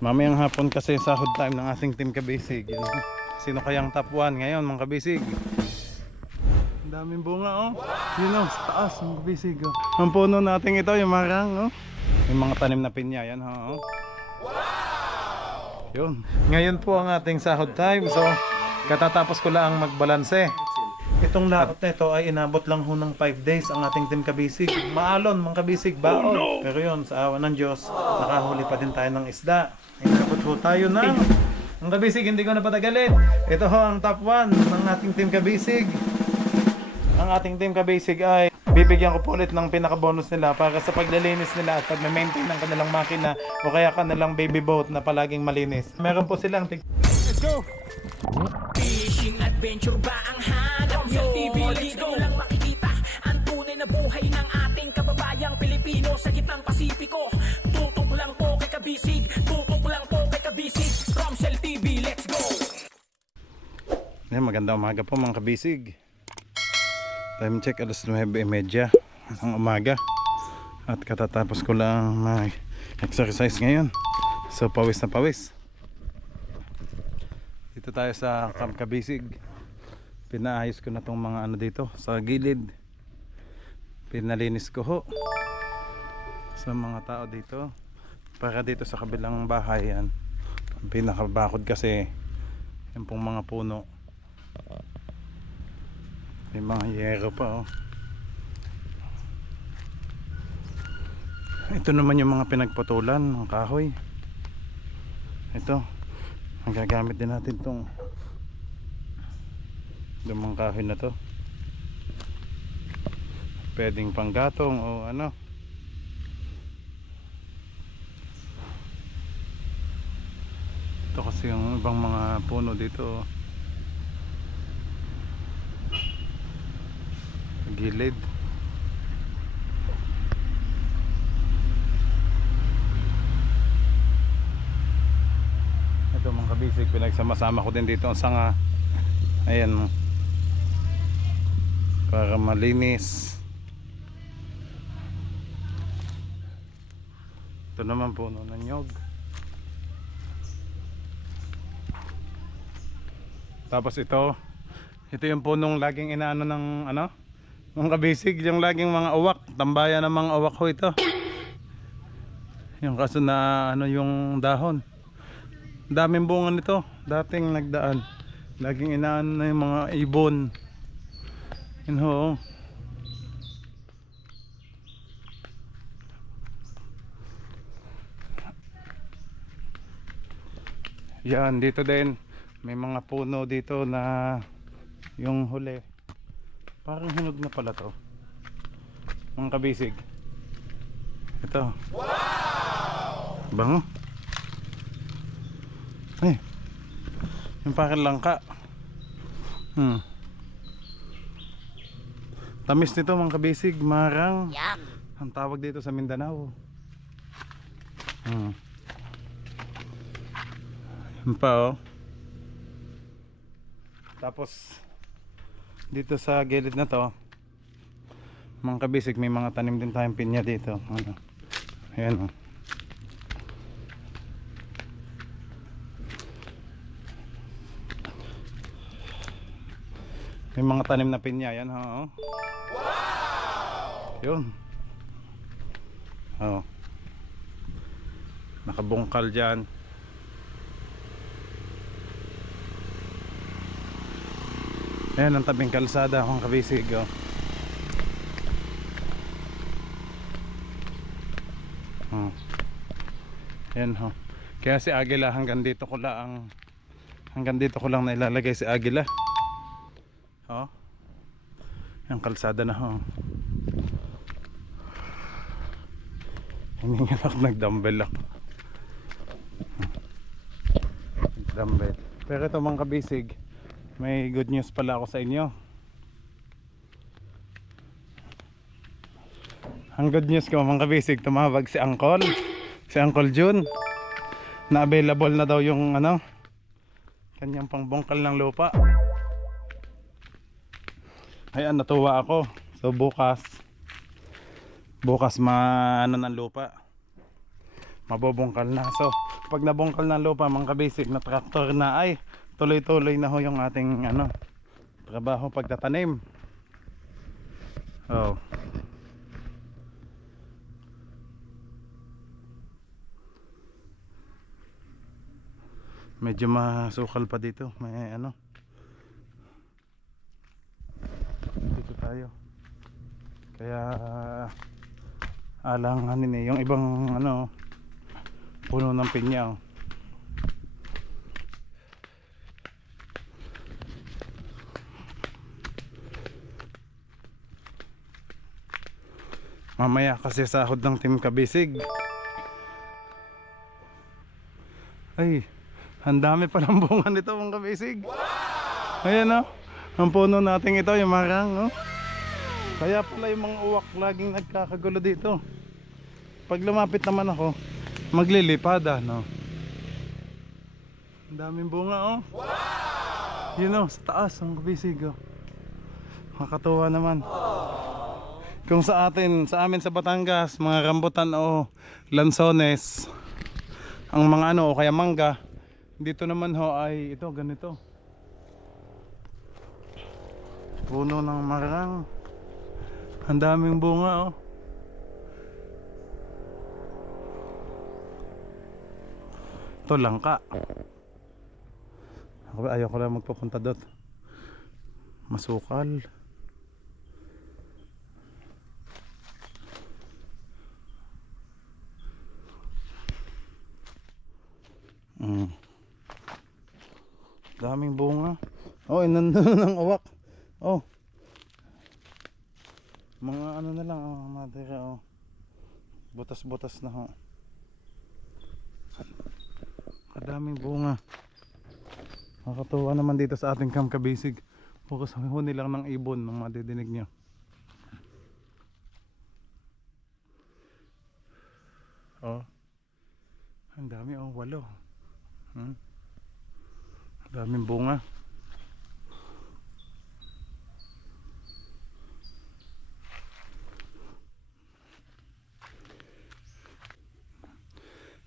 Mamayang hapon kasi sahod time ng ating team kabisig. Yun. Sino kayang top 1 ngayon mga kabisig? Ang daming bunga oh. Yun oh, sa taas mga kabisig oh. Ang puno natin ito yung marang oh. May mga tanim na pinya yan oh. Yun. Ngayon po ang ating sahod time. So katatapos ko lang magbalanse. Itong laot na ito ay inabot lang ho ng 5 days ang ating team kabisig. Maalon mga kabisig, baon. Pero yun, sa awa ng Diyos, nakahuli pa din tayo ng isda. Inabot ho tayo ng mga kabisig, hindi ko na patagalin. Ito ho ang top 1 ng ating team kabisig. Ang ating team kabisig ay bibigyan ko po ulit ng pinaka-bonus nila para sa paglilinis nila at pag-maintain ng kanilang makina o kaya kanilang baby boat na palaging malinis. Meron po silang Let's go! Fishing adventure ba ang hanap nyo? TV, let's go! Lang makikita ang tunay na buhay ng ating kababayang Pilipino sa gitnang Pasipiko. Tutok lang po kay kabisig, tutok lang po kay kabisig. Romsel TV, let's go! Magandang umaga po mga kabisig. Time check alas 9:30 ng umaga. At katatapos ko lang mag-exercise ngayon. So pawis na pawis. Dito tayo sa Camp Kabisig. Pinaayos ko na tong mga ano dito sa gilid. Pinalinis ko ho sa mga tao dito. Para dito sa kabilang bahay yan. Ang pinakabakod kasi yung pong mga puno. May mga yero pa oh. Ito naman yung mga pinagputulan ng kahoy. Ito ang gagamit din natin itong lumang kahoy na to. Pwedeng panggatong o ano. Ito kasi yung ibang mga puno dito gilid. Ito mga kabisig, pinagsama-sama ko din dito ang sanga. Ayan, para malinis. Ito naman puno ng nyog. Tapos ito yung punong laging inaano ng ano mga kabisig, yung laging mga uwak, tambayan ng mga uwak ho ito. Yung kaso na ano yung dahon, daming bunga nito. Dating nagdaan, laging inaano na yung mga ibon. Yun ho. Yan, dito din may mga puno dito na yung huli. Parang hinog na pala to mga kabisig. Ito. Wow! Bango. Yung parang langka. Tamis nito mga kabisig. Marang. Yum. Ang tawag dito sa Mindanao. Yan pa oh. Tapos dito sa gilid na to mga kabisig, may mga tanim din tayong pinya dito. Ano? Ayan oh. May mga tanim na pinya yan oh. Wow! Yun oh. Nakabungkal dyan. Ayan ang tabing kalsada akong kabisig oh. Ayan ho. Kaya si Agila hanggang dito ko lang nailalagay si Agila oh. Yung kalsada na ho. Hindi ako nagdumbbell ako. Dumbbell. Pero ito mga kabisig, may good news pala ako sa inyo. Ang good news ko mga kabisig, tumawag si Uncle June na available na daw yung ano kanyang pangbungkal ng lupa. Ayan, natuwa ako. So bukas maano ng lupa, mabubungkal na. So pag nabungkal ng lupa mga kabisig na traktor na ay tuloy-tuloy na ho yung ating trabaho pagtatanim. Oh. Medyo masukal pa dito, may dito tayo. Kaya alanganin yung ibang puno ng pinya. Mamaya kasi sahod ng Team Kabisig. Ay, ang dami palang bunga nito mga kabisig. Ayan ang puno natin ito, yung marang. Kaya pala yung mga uwak laging nagkakagulo dito. Pag lumapit naman ako, maglilipad Ang daming bunga Yun sa taas ang kabisig Makatuwa naman. Kung sa amin sa Batangas, mga rambutan o lansones, ang mga o kaya mangga, dito naman ay ito ganito. Puno ng marang. Ang daming bunga Ito langka. Ayaw ko lang magpupunta doon. Masukal. Daming bunga. Nandun ng uwak. Mga na lang matira butas-butas na kadaming bunga. Nakakatuwa naman dito sa ating Camp Kabisig. Focus huni lang ng ibon ng madidinig nyo. Ang dami 8. Daming bunga.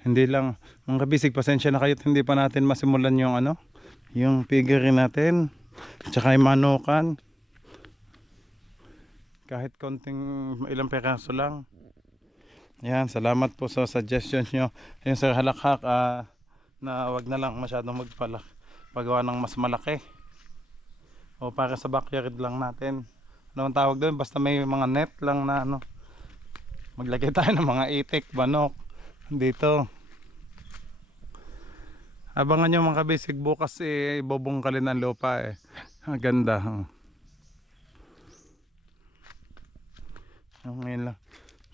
Hindi lang mga kabisig, pasensya na kayo hindi pa natin masimulan yung yung figure natin tsaka yung manukan. Kahit konting ilang peraso lang. Yan, salamat po sa suggestions nyo. Yung sa halakhak na wag na lang masyadong pagawa ng mas malaki o para sa backyard lang natin. Ano ang tawag doon? Basta may mga net lang na maglagay tayo ng mga itik, banok dito. Abangan nyo mga kabisig, bukas ibubungkalin ang lupa ang ganda. Ngayon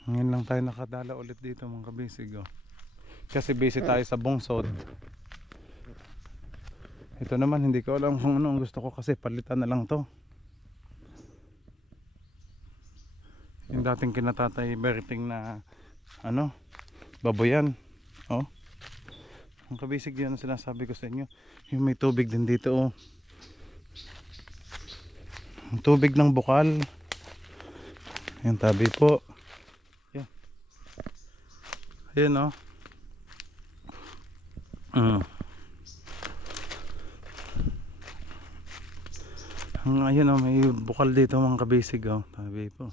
lang tayo nakadala ulit dito mga kabisig kasi busy tayo sa bungsod. Ito naman hindi ko alam kung ano ang gusto ko kasi palitan na lang to. Yung dating kinatatay Berting na baboyan. Ang kabisig yun ang sinasabi ko sa inyo. Yung may tubig din dito Ang tubig ng bukal. Yan tabi po. Yan. Ayan Ayun may bukal dito mga kabisig tabi po.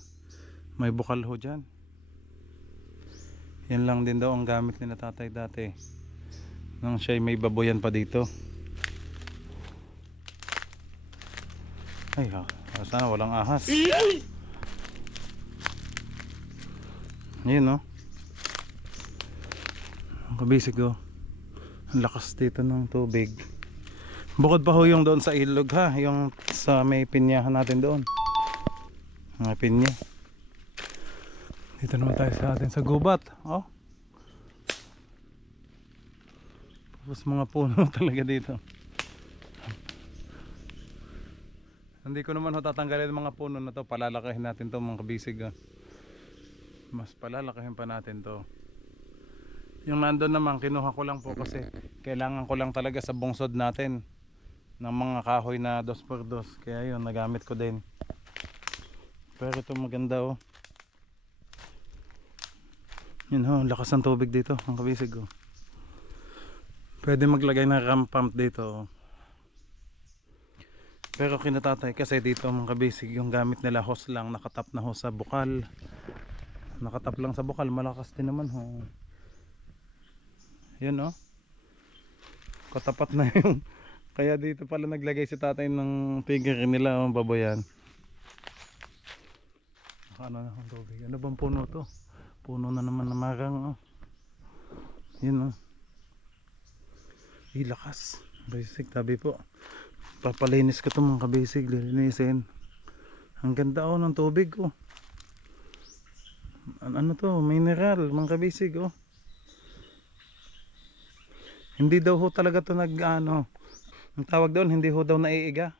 May bukal ho dyan. Yan lang din daw ang gamit ni tatay dati nang siya may baboyan pa dito. Ay sana walang ahas. Ayun ang kabisig ang lakas dito ng tubig. Bukod pa ho yung doon sa ilog yung sa may pinyahan natin doon. Mga pinya. Dito naman tayo sa atin sa gubat. Tapos mga puno talaga dito. Hindi ko naman tatanggalin mga puno na to. Palalakahin natin to mga kabisig Mas palalakahin pa natin to. Yung nandun naman kinuha ko lang po kasi kailangan ko lang talaga sa bungsod natin ng mga kahoy na 2x2, kaya yun nagamit ko din. Pero ito maganda yun lakas ng tubig dito ang kabisig Pwede maglagay ng ram pump dito. Pero kinatatay kasi dito mga kabisig yung gamit nila hose lang, nakatap na hose sa bukal. Nakatap lang sa bukal, malakas din naman ho. Yun oh. Katapat na yung kaya dito pala naglagay si tatay ng figure nila oh, baboyan. Ano na ang tubig? Ano bang puno to? Puno na naman na marang oh. Yun oh. Lakas. Basic tabi po. Papalinis ko ito mga kabisig. Lilinisin. Ang ganda oh ng tubig oh. Ano to? Mineral mga kabisig oh. Hindi daw ho talaga to nag ano. Ang tawag doon hindi ho daw naiiga.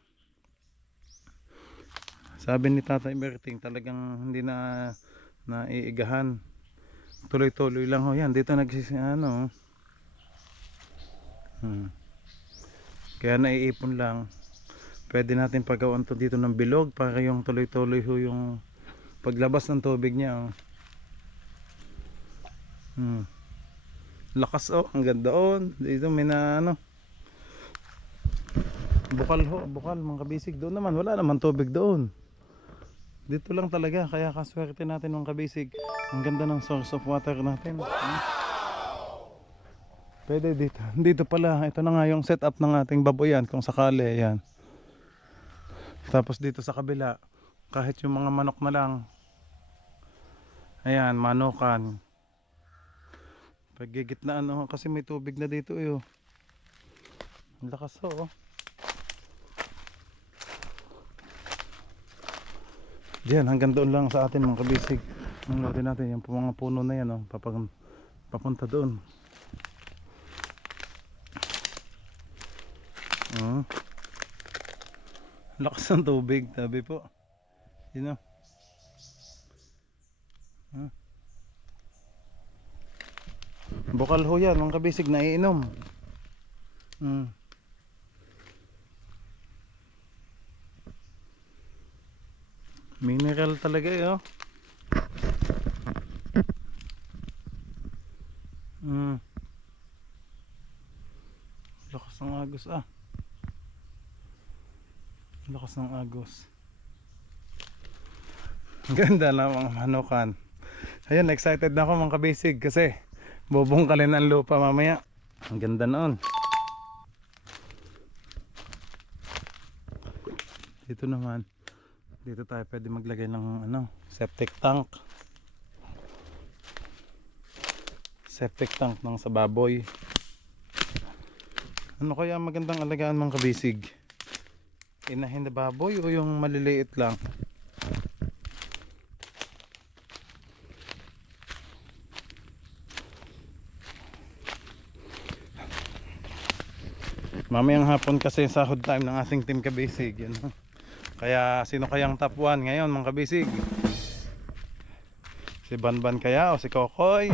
Sabi ni Tatay Berting talagang hindi na naiigahan. Tuloy-tuloy lang ho yan. Dito ano. Kaya naiipon lang. Pwede natin pagawaan to dito ng bilog para yung tuloy-tuloy ho yung paglabas ng tubig niya oh. Lakas oh, ang ganda oh. Dito may na ano. Bukal ho, bukal mga kabisig. Doon naman wala naman tubig doon. Dito lang talaga kaya kaswerte natin mga kabisig. Ang ganda ng source of water natin. Pwede dito. Dito pala, ito na nga yung setup ng ating baboyan kung sakali, ayan. Tapos dito sa kabila, kahit yung mga manok na lang. Ayan, manukan. Paggigitnaan oh, kasi may tubig na dito eh. Oh. Ang lakas oh. Diyan, hanggang doon lang sa atin mga kabisig. Ang loadin natin, yung mga puno na yan oh, papunta doon. Lakas ng tubig, tabi po. Yun oh. Bukal ho yan, mga kabisig, naiinom. Mineral talaga eh oh. Lakas ng agos ah. Lakas ng agos. Ganda na mga manukan. Ayun, excited na ako mga kabisig kasi bubungkalin ang lupa mamaya. Ang ganda noon. Dito naman, dito tayo pwede maglagay ng ano, septic tank. Septic tank ng sa baboy. Ano kaya magandang alagaan mga kabisig? Inahin na baboy o yung maliliit lang? Mamayang hapon kasi sahod time ng ating team kabisig yun. Kaya sino kayang top 1 ngayon mga kabisig? Si Banban kaya o si Kokoy?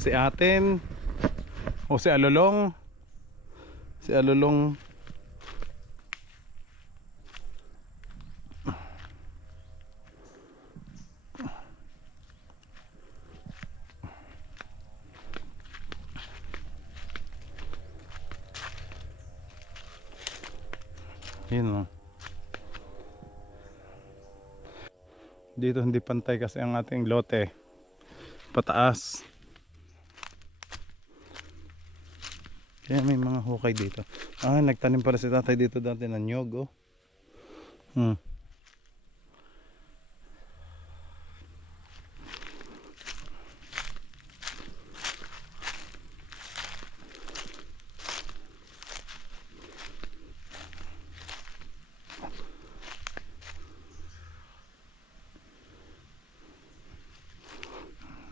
Si Atin? O si Alulong? Si Alulong. Yun o. Dito hindi pantay kasi ang ating lote. Pataas. Kaya may mga hukay dito. Ah, nagtanim pala si tatay dito dati ng nyog oh.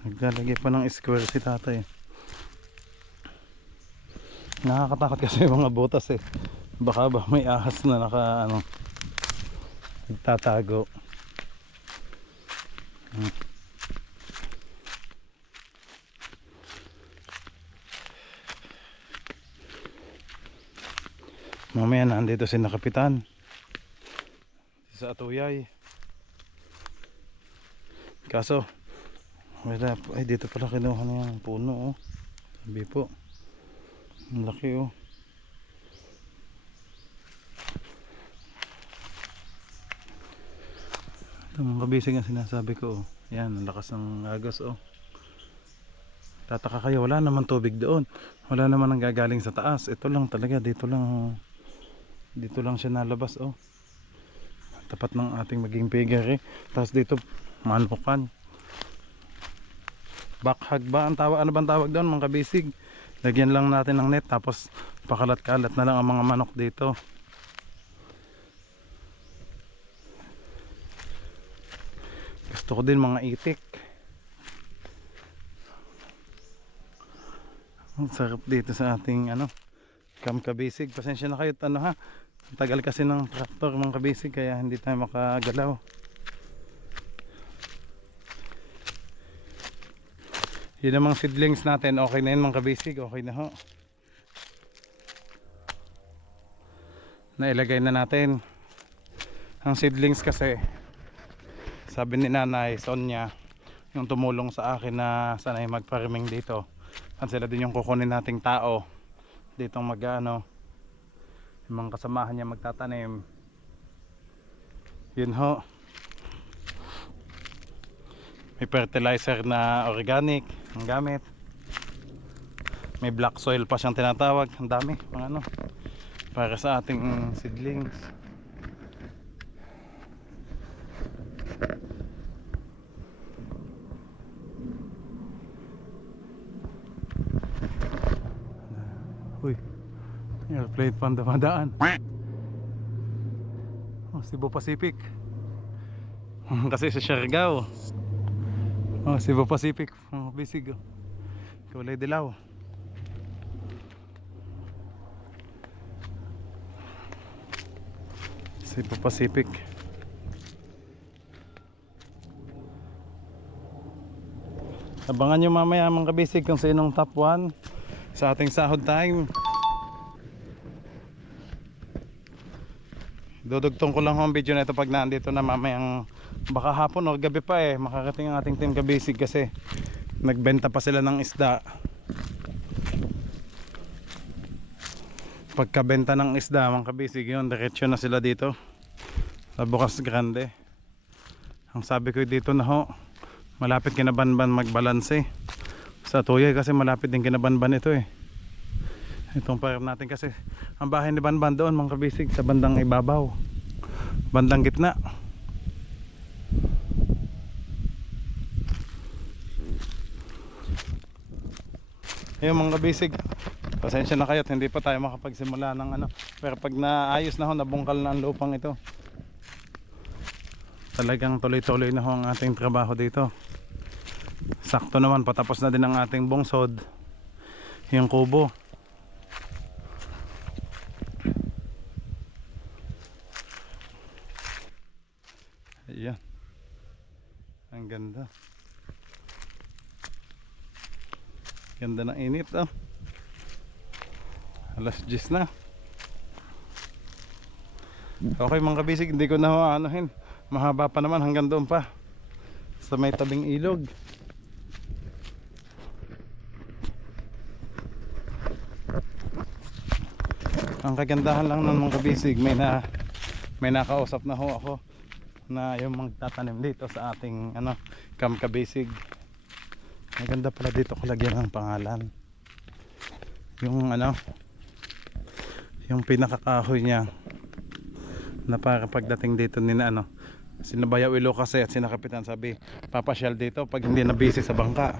Naglalagay pa ng square si tatay. Nakakatakot kasi yung mga butas eh. Baka ba may ahas na nagtatago. Mamaya na andito si Kapitan sa Atuyay. Kaso wala, ay dito pala kinuha na yung puno oh. Sabi po. Ang laki oh. Ito mga kabisig ang sinasabi ko oh. Yan, ang lakas ng agos oh. Tataka kayo, wala naman tubig doon. Wala naman ang gagaling sa taas. Ito lang talaga, dito lang siya nalabas oh. Tapat ng ating maging piggery. Tapos dito, manukan. Bakhag ba ang tawag? Ano bang tawag doon mga kabisig? Lagyan lang natin ng net tapos pakalat-kalat na lang ang mga manok dito. Gusto ko din mga itik. Ang sarap dito sa ating Camp Kabisig. Pasensya na kayo ha. Tagal kasi ng traktor mga kabisig kaya hindi tayo makagalaw. Yun namang seedlings natin, okay na yun mga kabisig, okay na ho. Nailagay na natin. Ang seedlings kasi, sabi ni Nanay Sonia, yung tumulong sa akin na sanay magpariming dito. At sila din yung kukunin nating tao ditong yung mga kasamahan niya magtatanim. Yun ho. May fertilizer na organic ang gamit. May black soil pa siyang tinatawag. Ang dami mga para sa ating seedlings. Uy, airplane pa dumadaan. Oh, Cebu Pacific. Kasi sa Siargao. Oh, Cebu Pacific. Oh, bisig oh. Kulay dilaw. Cebu Pacific. Abangan nyo mamaya mga kabisig kung sinong top 1 sa ating sahod time. Dudugtong ko lang ang video na ito pag nandito na mamayang baka hapon o gabi pa makakating ang ating team kabisig kasi nagbenta pa sila ng isda. Pagkabenta ng isda mga kabisig yun, diretso na sila dito sa Bukas Grande. Ang sabi ko dito na ho, malapit Kinabanban magbalanse sa Tuyay kasi malapit din Kinabanban ito itong farm natin kasi ang bahay ni Banban doon mga kabisig sa bandang ibabaw, bandang gitna. Ayun mga kabisig, pasensya na kayo at hindi pa tayo makapagsimula ng pero pag naayos na ho, nabungkal na ang lupang ito, talagang tuloy-tuloy na ho ang ating trabaho dito. Sakto naman patapos na din ang ating bungsod, yung kubo. Ayan, ang ganda, ganda ng init alas 10 na. Okay mga kabisig, hindi ko na mahaba pa naman hanggang doon pa sa may tabing ilog. Ang kagandahan lang ng mga kabisig, may nakausap na ho ako na yung magtatanim dito sa ating Camp Kabisig. Maganda pala dito ko lagyan ng pangalan. Yung pinakakahoy niya na para pagdating dito ni sinabayaw ilo kasi at sinakapitan sabi papasyal dito pag hindi na busy sa bangka.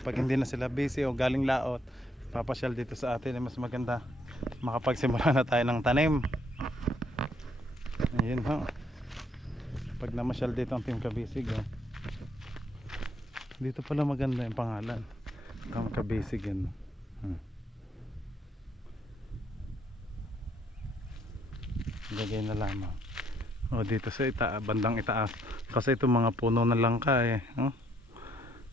Pag hindi na sila busy o galing laot, papasyal dito sa atin. Mas maganda makapagsimula na tayo ng tanim. Ayun ho. Pag namasyal dito ang Team Kabisig dito pala maganda yung pangalan, Camp Kabisig yan. Lagay na lamang dito sa bandang itaas kasi itong mga puno na langka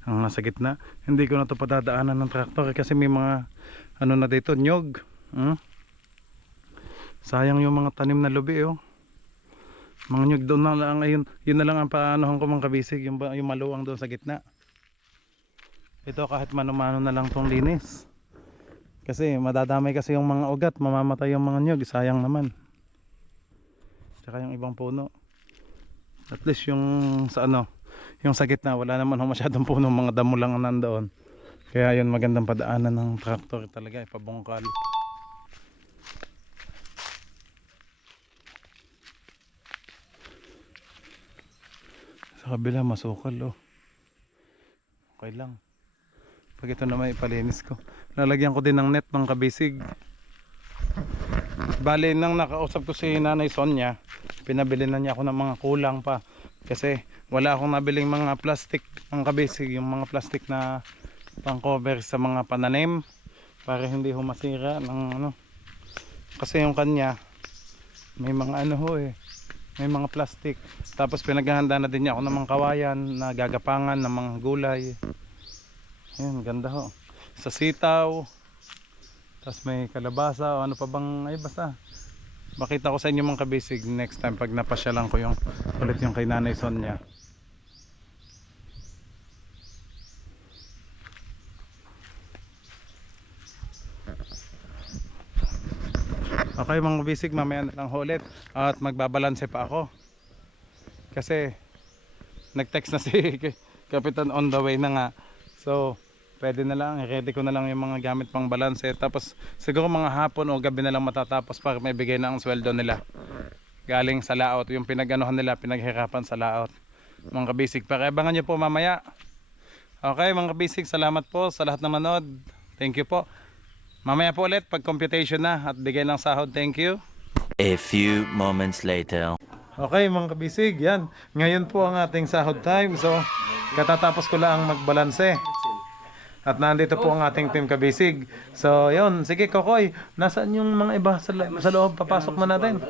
ang nasa gitna. Hindi ko na ito padadaanan ng traktor kasi may mga na dito, nyog. Sayang yung mga tanim na lubi mga nyug doon na lang. Yun na lang ang paanohan ko mga kabisig, yung maluwang doon sa gitna. Ito kahit mano-mano na lang tong linis. Kasi madadamay kasi yung mga ugat, mamamatay yung mga nyug, sayang naman. Tsaka yung ibang puno. At least yung sa ano, yung sa gitna, wala naman masyadong puno, mga damo lang ang nandoon. Kaya yun magandang padaanan ng traktor talaga, ipabungkal. Sa kabila masukal oh. Okay lang. Pag ito naman ipalinis ko. Lalagyan ko din ng net ng kabisig. Bale nang nakausap ko si Nanay Sonia, pinabili na niya ako ng mga kulang pa. Kasi wala akong nabiling mga plastic ng kabisig, yung mga plastic na pang cover sa mga pananim para hindi humasira ng ano. Kasi yung kanya may mga ano ho eh, may mga plastic. Tapos pinaghahanda na din niya ako ng mga kawayan na gagapangan ng mga gulay. Ayan, ganda ho. Sa sitaw. Tapos may kalabasa o ano pa bang, ay basta. Makita ko sa inyo mga kabisig next time pag napasyalan ko yung ulit yung kay Nanay Sonia. Okay mga kabisig, mamaya na lang ulit at magbabalanse pa ako. Kasi nag-text na si Kapitan on the way na nga. So pwede na lang, i-ready ko na lang yung mga gamit pang balanse. Tapos siguro mga hapon o gabi na lang matatapos para may bigay na ang sweldo nila. Galing sa laot, yung pinag-anuhan nila, pinaghirapan sa laot. Mga kabisig, pakiabangan nyo po mamaya. Okay mga kabisig, salamat po sa lahat na manood. Thank you po. Mamaya po ulit pag computation na at bigay ng sahod. Thank you. A few moments later. Okay mga kabisig, yan. Ngayon po ang ating sahod time. So katatapos ko lang magbalanse. At nandito po ang ating team kabisig. So yun, sige Kokoy, nasaan yung mga iba sa loob? Papasok na natin.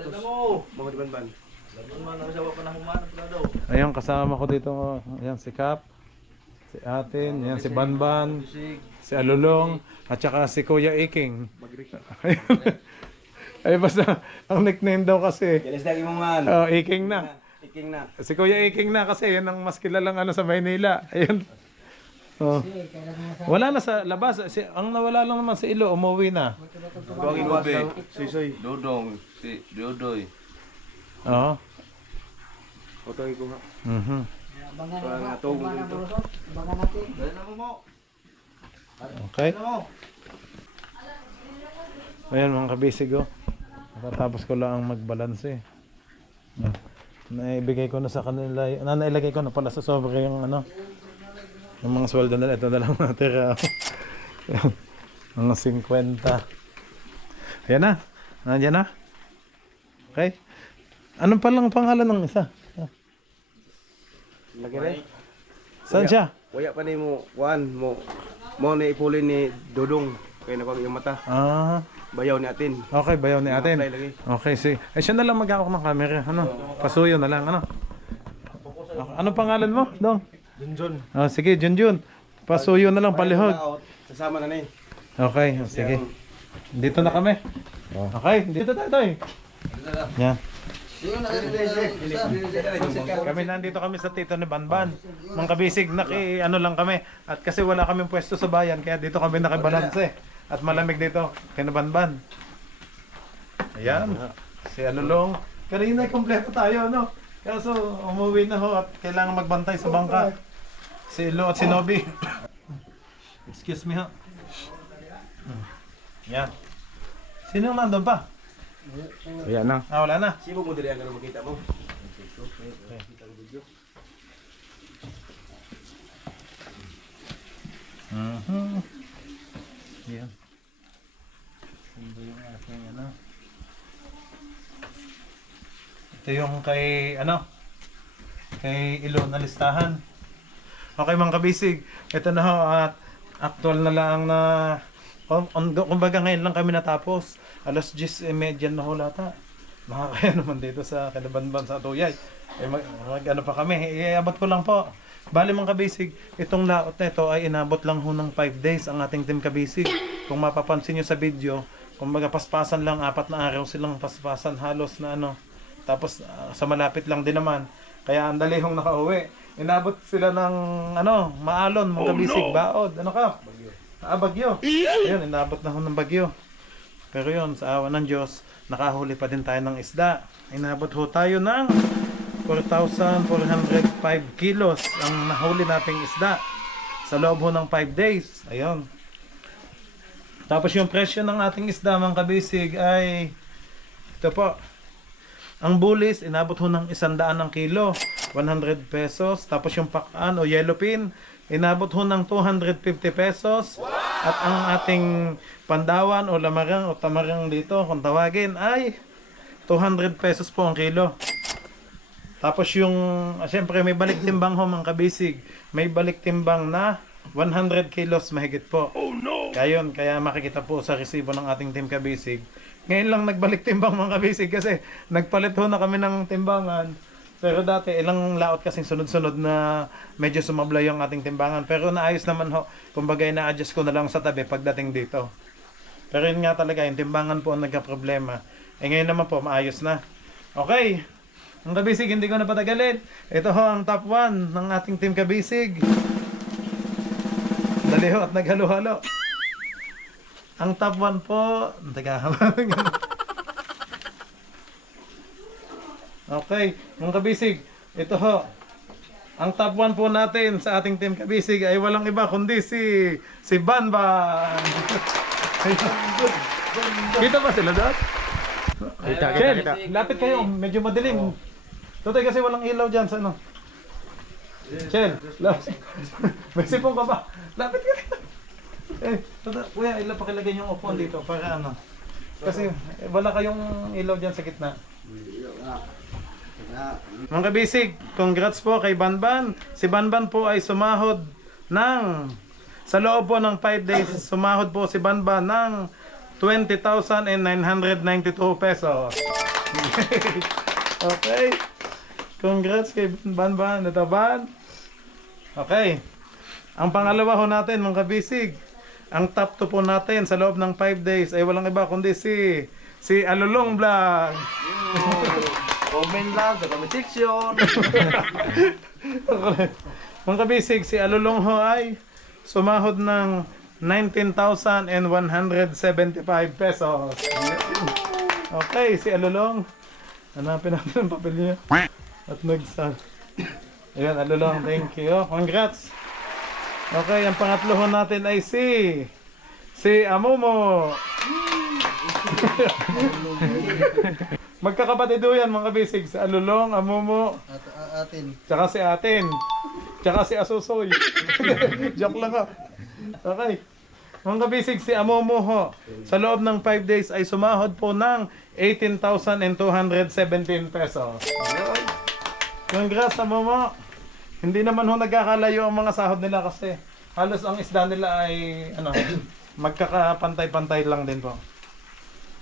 Ayun, kasama ko dito. Ayan si Kap, si Atin, ayan si Banban, si Alulong, at saka si Kuya Iking. Ay basta, ang nickname daw kasi oh, Iking na. Si Kuya Iking na kasi yun ang mas kilalang ano sa Maynila. Ayun. Oh. Wala na sa labas. Ang nawala lang naman si Ilo, umuwi na. Dodong, si Dodoy. Oo. Otoy ko nga. Okay. Ayan mga kabisig oh. Tapos ko lang ang magbalanse. Naibigay ko na sa kanila. Nailagay ko na pala sa sobre yung ano. Yung mga sweldo nila, ito na lang natira. Mga 50. Ayan na. Nandiyan na. Okay. Anong palang pangalan ng isa? Lagi rin. Saan siya? Waya pa ni mo, kuan mo na ipulin ni Dodong. Kaya nakuha yung mata. Ah. Bayaw ni Atin. Okay, bayaw ni atin. Apply lagi. Okay, si. Ay, siya na lang mag-awak ng camera. Ano? Pasuyo na lang. Ano? Anong pangalan mo, Dong? Junjun. Oh, sige, Junjun. Pasuyo na lang, palihog. Sasama na ni. Okay, sige. Dito na kami. Okay, dito tayo. Yan. Kami nandito kami sa tito ni Banban. Mga kabisig, ano lang kami. At kasi wala kaming pwesto sa bayan, kaya dito kami nakibalanse. At malamig dito, kina Banban. Ayan. Si Alulong. Kanina kompleto tayo, no? Kaso umuwi na ho at kailangan magbantay sa bangka. Si Ilo at si Nobi. Excuse me ha. Yan. Sino nandun pa? Ayan na. Ah, wala na. Sino mo dili ang makita mo? Yan. Sino yung aking ano? Ito yung kay ano? Kay Ilo na listahan. Okay mga kabisig, ito na ho at actual na lang na kumbaga ngayon lang kami natapos. Alas 10:30 na ho lata. Makakaya naman dito sa Kalabanban sa Tuyay. Ano pa kami, iabot ko lang po. Bali mga kabisig, itong laot na ito ay inabot lang ho ng 5 days ang ating team kabisig. Kung mapapansin nyo sa video, kumbaga paspasan lang, 4 na araw silang paspasan halos na ano. Tapos sa malapit lang din naman. Kaya ang dali hong nakauwi. Inabot sila ng ano, Maalon, mga kabisig, Baod. Ano ka? Bagyo. Ayun, inabot na ho ng bagyo. Pero yun, sa awa ng Diyos, nakahuli pa din tayo ng isda. Inabot ho tayo ng 4,405 kilos ang nahuli nating isda sa loob ho ng 5 days. Ayun. Tapos yung presyo ng ating isda, mga kabisig, ay ito po. Ang bulis, inabot ho ng 100 ng kilo, 100 pesos. Tapos yung pakan o yellowfin, inabot ho ng 250 pesos. At ang ating pandawan o lamarang o tamarang dito, kung tawagin, ay 200 pesos po ang kilo. Tapos yung, siyempre may balik timbang ho mga kabisig. May balik timbang na 100 kilos mahigit po. Oh no! Kaya makikita po sa resibo ng ating Team Kabisig. Ngayon lang nagbalik timbang mga kabisig kasi nagpalit ho na kami ng timbangan. Pero dati ilang laot kasing sunod-sunod na medyo sumablay yung ating timbangan. Pero naayos naman ho. Kumbaga na-adjust ko na lang sa tabi pagdating dito. Pero yun nga talaga, yung timbangan po ang nagka-problema. Ngayon naman po, maayos na. Okay. Ang kabisig, hindi ko na patagalin. Ito ho ang top 1 ng ating Team Kabisig. Dali ho at naghalo-halo. Ang top 1 po, okay, mga kabisig, ito ho. Ang top 1 po natin sa ating Team Kabisig ay walang iba kundi si Banban. Kita ba sila doon? Chel, lapit kayo, medyo madilim. Totoy kasi walang ilaw dyan sa ano. Chel, may sipong ka ba? Lapit ka. Kuya, pakilagay yung upuan dito para ano. Kasi wala kayong ilaw dyan sa gitna. Mga kabisig, congrats po kay Banban. Si Banban po ay sumahod sa loob po ng 5 days, sumahod po si Banban ng 20,992 pesos. Okay. Congrats kay Banban. Nataban. Okay. Ang pangalawa ho natin, mga kabisig, ang top 2 po natin sa loob ng 5 days ay walang iba kundi si Alulong Vlog. Comment lang sa comment section. Mga kabisig, si Alulong ho ay sumahod ng 19,175 pesos. Okay, si Alulong. Hanapin natin ang papel niya. At nagsal. Ayan, Alulong, thank you. Congrats. Okay, ang pangatlo ho natin ay si Amomo. Magkakapatid ho yan mga kabisig. Si Alulong, Amomo, Atin. tsaka si Atin, tsaka si Asusoy. Joke lang ha. Okay. Mga kabisig, si Amomo ho, sa loob ng 5 days ay sumahod po ng 18,217 pesos. Congrats Amomo. Hindi naman ho nagkakalayo ang mga sahod nila kasi halos ang isda nila ay magkakapantay-pantay lang din po.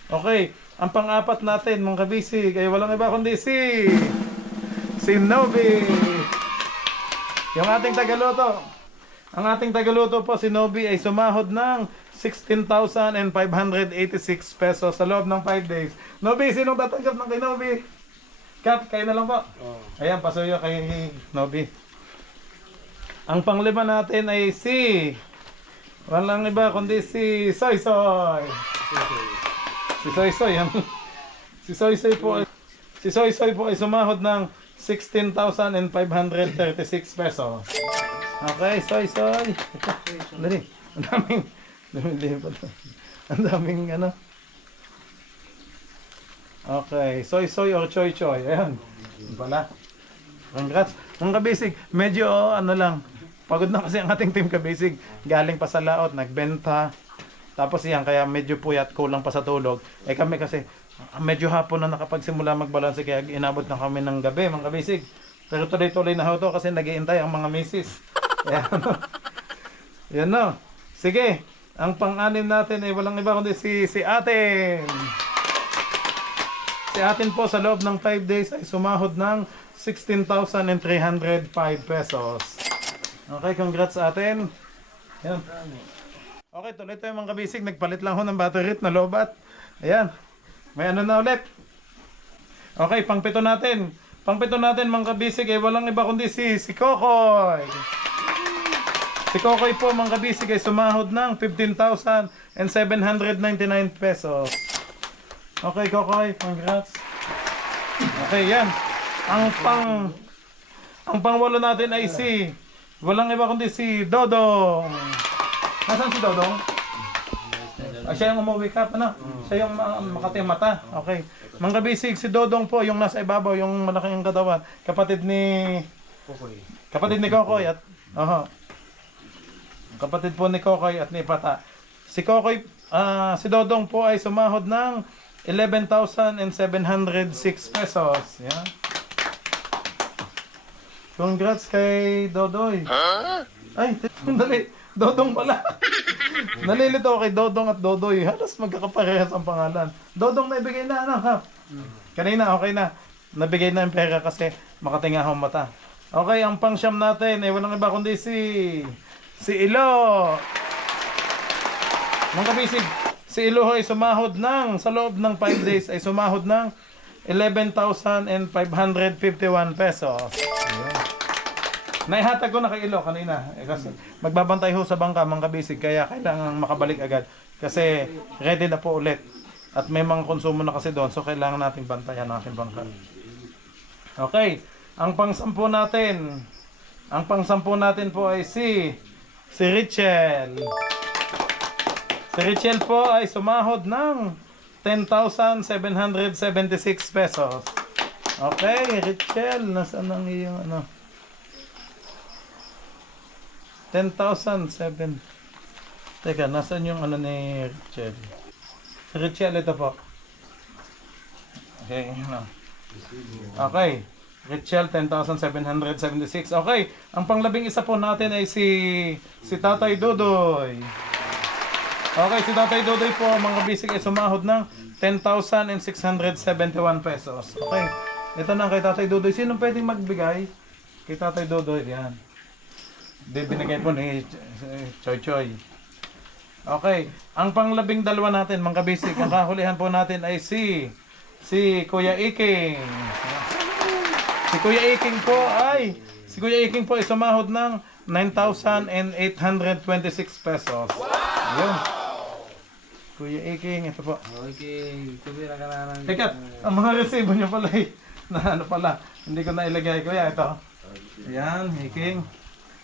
Okay, ang pang-apat natin mga kabisig ay walang iba kundi si Nobi. Yung ating tagaluto. Ang ating tagaluto po si Nobi ay sumahod ng 16,586 pesos sa loob ng 5 days. Nobi, sinong tatanggap ng kay Nobi? Kap, kayo na lang po. Ayan, pasuyo kay Nobi. Ang panglima natin ay walang iba kundi si Soy Soy. Si Soy Soy, si Soy Soy po ay sumahod ng 16,536 pesos. Okay, Soy Soy. Dali. Ang daming ano. Okay, Soy Soy or Choy Choy. Ayan. Wala. Congrats. Mga kabisig, medyo pagod na kasi ang ating Team Kabisig. Galing pa sa laot, nagbenta. Tapos yan, kaya medyo puyat, kulang pa sa tulog. Kami kasi, medyo hapon na nakapagsimula magbalanse, kaya inabot na kami ng gabi, mga kabisig. Pero tuloy-tuloy na ho to kasi nag-iintay ang mga misis. Yan no. Sige, ang pang-anim natin ay walang iba kundi si Atin. Si Atin po sa loob ng 5 days ay sumahod ng 16,305 pesos. Okay, congrats sa atin. Ayan. Okay, tuloy tayo mga kabisig. Nagpalit lang ho ng battery na lobat. Ayan. May ano na ulit. Okay, pang-pito natin. Pang-pito natin mga kabisig ay walang iba kundi si Kokoy. Si Kokoy po mga kabisig ay sumahod ng 15,799 pesos. Okay, Kokoy, congrats. Okay, yan. Ang pangwalo natin ay si walang iba kundi si Dodong. Nasaan si Dodong? Ay, siya yung umuwi ka pa na. Siya yung Makati yung mata. Okay. Mga kabisig, si Dodong po yung nasa ibabaw, yung malaking katawan. Kapatid ni Kokoy at kapatid po ni Kokoy at ni Pata. Si Kokoy, si Dodong po ay sumahod ng 11,706 pesos. Yan. Congrats kay Dodoy. Ay, dali. Dodong pala. Nalilito ako kay Dodong at Dodoy. Halos magkakaparehas ang pangalan. Dodong naibigay na, ano ha? Kanina, okay na. Nabigay na yung pera kasi makatinga akong mata. Okay, ang pangsyam natin ay walang iba kundi si Ilo. Mga kabisig, si Ilo ay sumahod ng, sa loob ng 5 days ay sumahod ng 11,551 pesos. Ayun. Naihatag ko na kay Ilo kanina. Kasi magbabantay ho sa bangka mga kabisig, kaya kailangan makabalik agad. Kasi ready na po ulit. At may mga konsumo na kasi doon, so kailangan natin bantayan ang aking bangka. Okay, ang pang-sampu natin po ay si Richel. Si Richel po ay sumahod ng 10,776 pesos. Okay, Richel, nasaan ang iyong ano? 10,007. Teka, nasaan yung ano ni Richel? Si Richel, ito po. Okay, ano? Okay. Richel, 10,776. Okay, ang panglabing isa po natin ay si Tatay Dodoy. Okay, si Tatay Dodoy po, mga bisig, ay sumahod ng 10,671 pesos. Okay, ito na kay Tatay Dodoy. Sino pwedeng magbigay? Kay Tatay Dodoy, yan. Binigay po ni Choy Choy. Okay, ang panglabing dalawa natin, mga bisig, ang kahulihan po natin ay si Kuya Iking. Si Kuya Iking po ay sumahod ng 9,826 pesos. Ayun. Kuya Iking, ito po. Okay, tumira ka na lang. Teka, ang mga resibo niya pala na ano pala, hindi ko na ilagay. Kuya, ito. Ayan, Iking.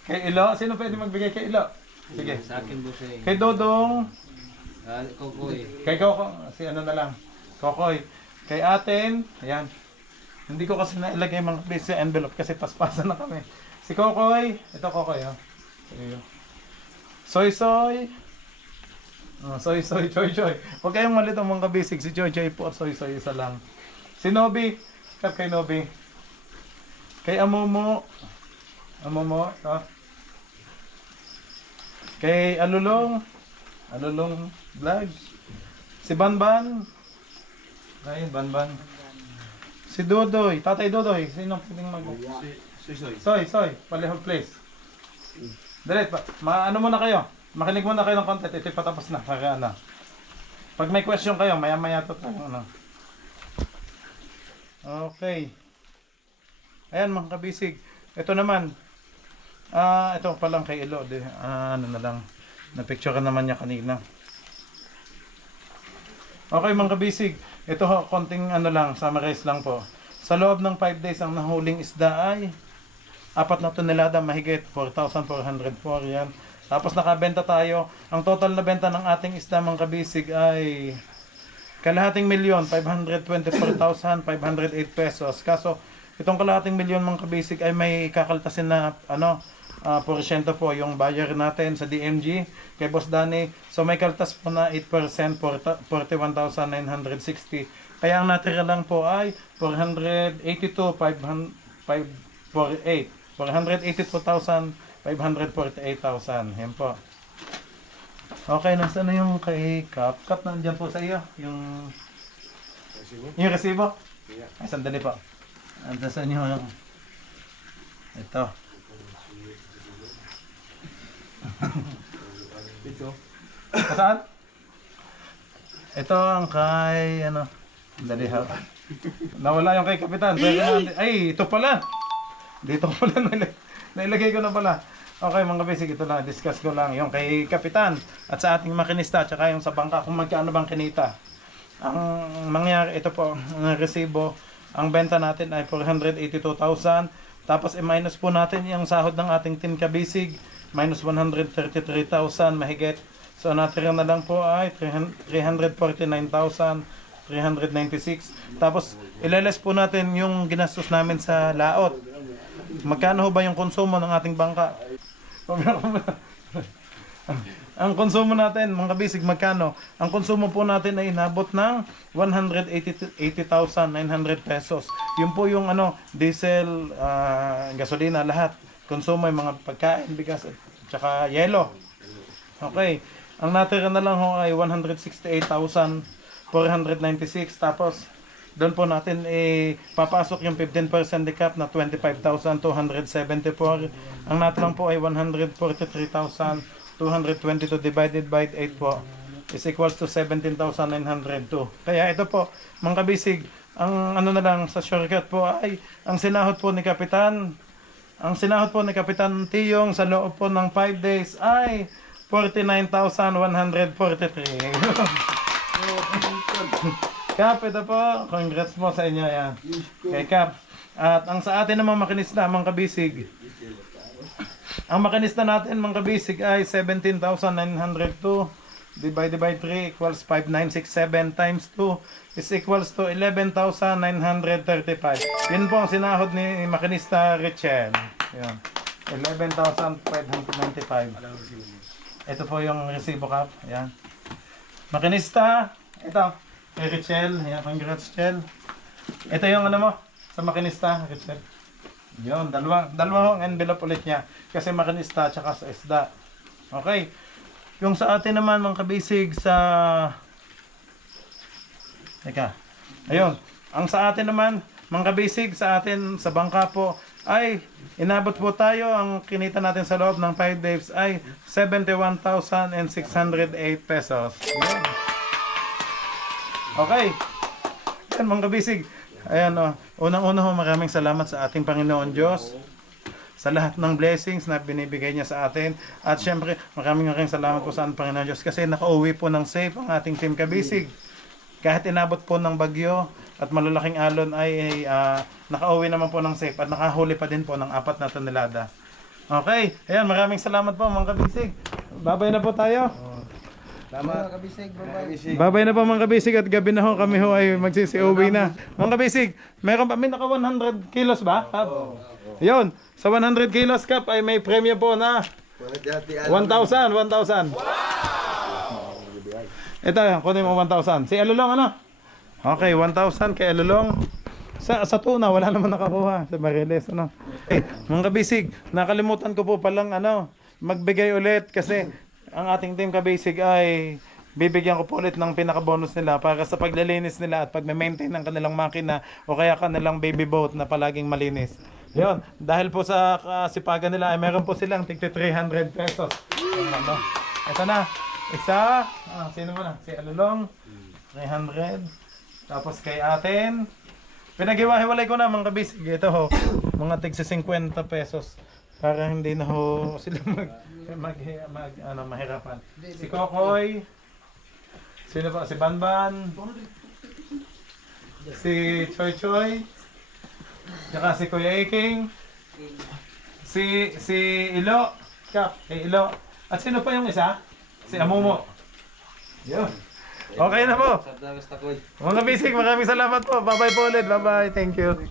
Kay Ilo, sino pwede magbigay kay Ilo? Sige. Sa akin po siya. Kay Dodong. Kokoy. Kay Kokoy, si ano na lang. Kokoy. Kay Aten, ayan. Hindi ko kasi nailagay mga piece sa envelope kasi paspasan na kami. Si Kokoy, ito Kokoy, ha. Sige. Soy. Soy, Choy. Huwag kayong malito mga kabisig. Si Choy po at Soy, isa lang. Si Nobi, kay Nobi. Kay Amomo, ito. Kay Alulong Vlog. Si Banban. Ay, Banban. Si Dodoy, Tatay Dodoy. Sino pwedeng mag... Soy. Palihog please. Dali, ano muna kayo? Makinig muna kayo ng content. Ito patapos na. Para ano. Pag may question kayo, maya-maya to tayo. Ano. Okay. Ayan mga kabisig. Ito naman. Ito palang kay Ilo. Ano na lang. Na-picture ka naman niya kanina. Okay mga kabisig. Ito ho, konting ano lang, summarize lang po. Sa loob ng 5 days, ang nahuling isda ay 4 na tonelada, mahigit 4,404 yan. Tapos nakabenta tayo. Ang total na benta ng ating isda mga kabisig ay kalahating milyon, 524,508 pesos. Kaso, itong kalahating milyon mga kabisig ay may kakaltasin na porsyento po yung buyer natin sa DMG kay Boss Danny. So may kaltas po na 8%, 41,960. Kaya ang natira lang po ay 482,548,000. Yan po. Okay, nasaan na yung kay Cap? Cap, nandiyan po sa iyo. Yung resibo? Ay, sandali po. Nasaan yung... Ito. Saan? Ito ang kay dali ha. Nawala yung kay Kapitan. Ay, ito pala. Dito pala nailagay ko na pala. Okay mga kabisig, ito lang, discuss ko lang yung kay Kapitan at sa ating makinista at saka yung sa bangka kung magkano bang kinita. Ang mangyari, ito po, ang resibo, ang benta natin ay 482,000. Tapos i-minus po natin yung sahod ng ating team kabisig, minus 133,000 mahigit. So natira na lang po ay 349,396. Tapos ileles po natin yung ginastos namin sa laot. Magkano ho ba yung konsumo ng ating bangka? Ang konsumo natin, mga kabisig, magkano? Ang konsumo po natin ay inabot ng 180,900 pesos. Yun po yung diesel, gasolina, lahat. Konsumo yung mga pagkain, bigas, at saka yelo. Okay. Ang natira na lang ho ay 168,496. Tapos, doon po natin papasok yung 15% decap na 25,274. Ang natlang po ay 143,222 divided by 8 po is equals to 17,902. Kaya ito po, mga kabisig, ang na lang sa shortcut po ay ang sinahod po ni Kapitan. Ang sinahod po ni Kapitan Tiyong sa loob po ng 5 days ay 49,143. Kap, ito po. Congrats po sa inyo yan. Kay Kap. At ang sa atin namang makinista, mga kabisig. Ang makinista natin, mga kabisig, ay 17,902 divided by 3 equals 5,967 times 2 is equals to 11,935. Yun po ang sinahod ni makinista Richel. Yun. 11,595. Ito po yung resibo, Kap. Ayan. Makinista, ito. Kay Richel, ayan, congrats Richel. Ito yung mo, sa makinista, Richel. Yun, dalawa ang envelope ulit niya. Kasi makinista, tsaka sa isda. Okay. Yung sa atin naman, mga kabisig, Teka. Ayun. Ang sa atin naman, mga kabisig, sa atin, sa bangka po, ay, inabot po tayo, ang kinita natin sa loob ng 5 days ay 71,608 pesos. Yun. Okay. Yan mga kabisig. Ayan unang-una ho, maraming salamat sa ating Panginoon Diyos sa lahat ng blessings na binibigay niya sa atin. At syempre, maraming salamat po sa ating Panginoon Diyos kasi nakauwi po ng safe ang ating team kabisig. Kahit inabot po ng bagyo at malalaking alon ay nakauwi naman po ng safe at nakahuli pa din po ng 4 na tonelada. Okay. Ayan, maraming salamat po mga kabisig. Babay na po tayo. Tama. Kabisig, bye-bye. Babay na po mga kabisig at gabi na ho kami ho ay magsisi-uwi na. Mga kabisig, meron pa naka 100 kilos ba? Yun, sa 100 kilos Kap ay may premyo po na 1,000. Ito, kunin mo 1,000. Si Alulong Okay, 1,000 kay Alulong. Sa tuna, wala naman nakakuha. Sa Mariles, mga kabisig, nakalimutan ko po palang magbigay ulit kasi ang ating team kabisig ay bibigyan ko po ulit ng pinaka-bonus nila para sa paglilinis nila at pag-maintain ng kanilang makina o kaya kanilang baby boat na palaging malinis. Yun, dahil po sa kasipagan nila ay meron po silang tigti 300 pesos. Ito na, isa, sino mo na? Si Alulong, 300. Tapos kay atin, pinag-iwa-hiwalay ko na mga kabisig. Ito ho, mga tigsi 50 pesos. Para hindi na ho sila mahirapan. Si Kokoy, sino pa? Si Banban, si Choy Choy, saka si Kuya Iking, si Ilo, Kap, Ilo. At sino pa yung isa? Si Amumo. Yun. Okay na po. Mga bisig, maraming salamat po. Bye-bye po ulit. Bye-bye. Thank you.